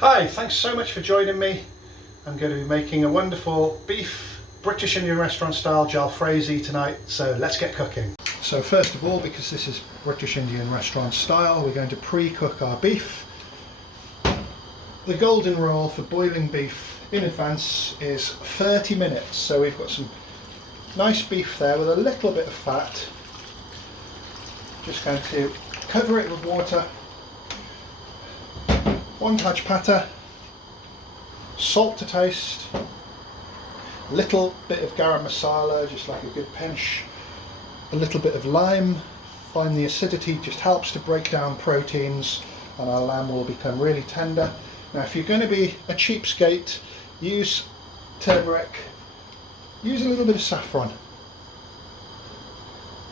Hi, thanks so much for joining me. I'm going to be making a wonderful beef British Indian restaurant style jalfrezi tonight, so let's get cooking. So first of all, because this is British Indian restaurant style, we're going to pre-cook our beef. The golden rule for boiling beef in advance is 30 minutes, so we've got some nice beef there with a little bit of fat. Just going to cover it with water. 1 Tajpata, salt to taste, a little bit of Garam masala, just like a good pinch, a little bit of lime. Find the acidity just helps to break down proteins and our lamb will become really tender. Now if you're going to be a cheapskate, use turmeric, use a little bit of saffron.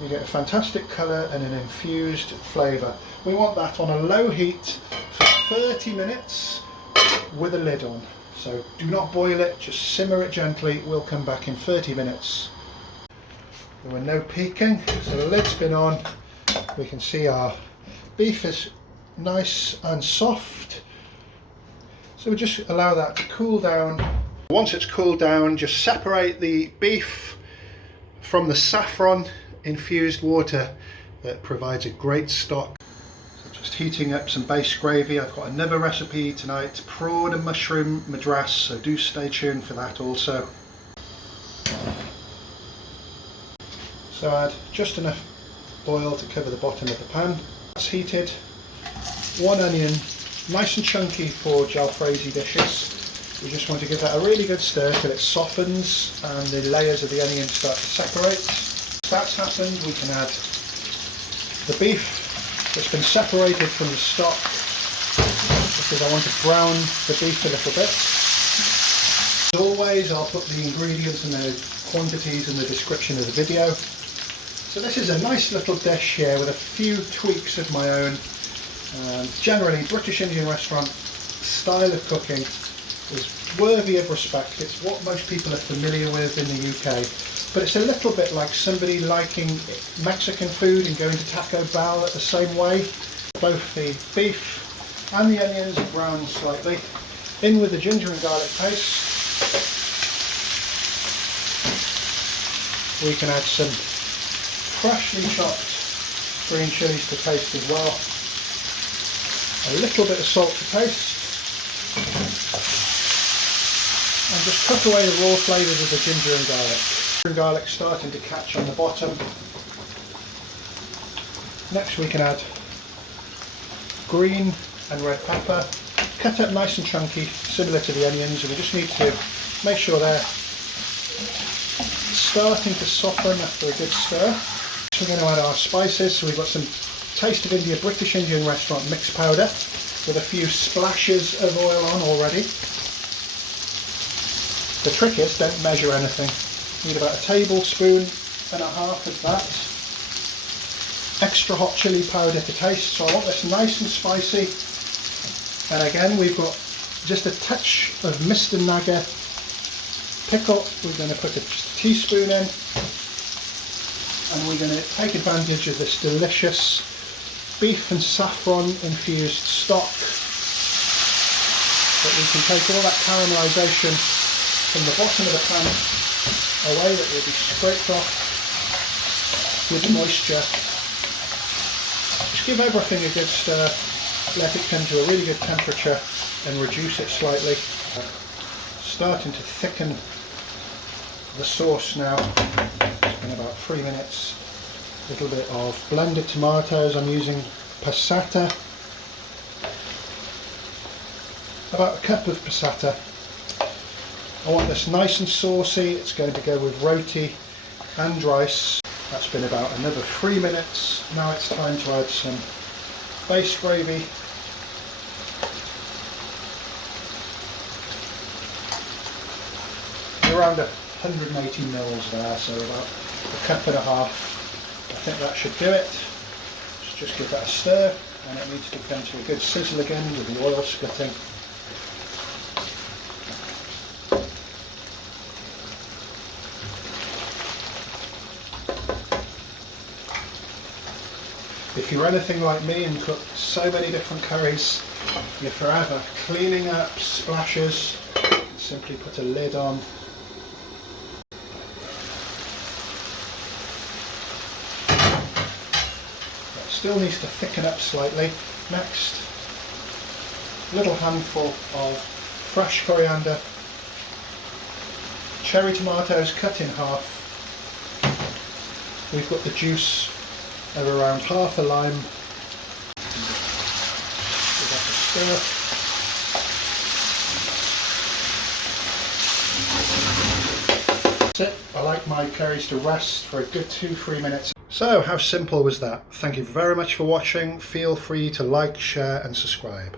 You get a fantastic colour and an infused flavour. We want that on a low heat for 30 minutes with a lid on. So do not boil it, just simmer it gently. We'll come back in 30 minutes. There were no peeking, so the lid's been on. We can see our beef is nice and soft. So we just allow that to cool down. Once it's cooled down, just separate the beef from the saffron infused water that provides a great stock. So just heating up some base gravy. I've got another recipe tonight, prawn and mushroom madras, so do stay tuned for that also. So add just enough oil to cover the bottom of the pan. It's heated. 1 onion, nice and chunky for jalfrezi dishes. We just want to give that a really good stir till it softens and the layers of the onion start to separate. That's happened, we can add the beef that's been separated from the stock because I want to brown the beef a little bit. As always, I'll put the ingredients and the quantities in the description of the video. So this is a nice little dish here with a few tweaks of my own. Generally, British Indian restaurant style of cooking is worthy of respect. It's what most people are familiar with in the UK. But it's a little bit like somebody liking Mexican food and going to Taco Bell at the same way. Both the beef and the onions are browned slightly. In with the ginger and garlic paste. We can add some freshly chopped green chilies to taste as well. A little bit of salt to taste. And just cut away the raw flavours of the ginger and garlic. Garlic starting to catch on the bottom. Next we can add green and red pepper, cut up nice and chunky, similar to the onions, and we just need to make sure they're starting to soften after a good stir. So we're going to add our spices. So we've got some Taste of India British Indian restaurant mix powder with a few splashes of oil on already. The trick is don't measure anything. Need about 1.5 tablespoons of that. Extra hot chili powder to taste, so I want this nice and spicy. And again, we've got just a touch of Mr. Naga pickle. We're going to put just a teaspoon in, and we're going to take advantage of this delicious beef and saffron infused stock. But we can take all that caramelisation from the bottom of the pan away, that will be scraped off with the moisture. Just give everything a good stir, let it come to a really good temperature and reduce it slightly. Starting to thicken the sauce now. It's been about 3 minutes. A little bit of blended tomatoes. I'm using passata. About a cup of passata. I want this nice and saucy. It's going to go with roti and rice. That's been about another 3 minutes. Now it's time to add some base gravy. Around 180 mils there, so about 1.5 cups. I think that should do it. Just give that a stir, and it needs to come to a good sizzle again with the oil splitting. If you're anything like me and cook so many different curries, You're forever cleaning up splashes. Simply put a lid on. It still needs to thicken up slightly. Next, a little handful of fresh coriander, cherry tomatoes cut in half. We've got the juice of around half a lime. Give that a stir. That's it. I like my curries to rest for a good 2-3 minutes. So how simple was that? Thank you very much for watching. Feel free to like, share and subscribe.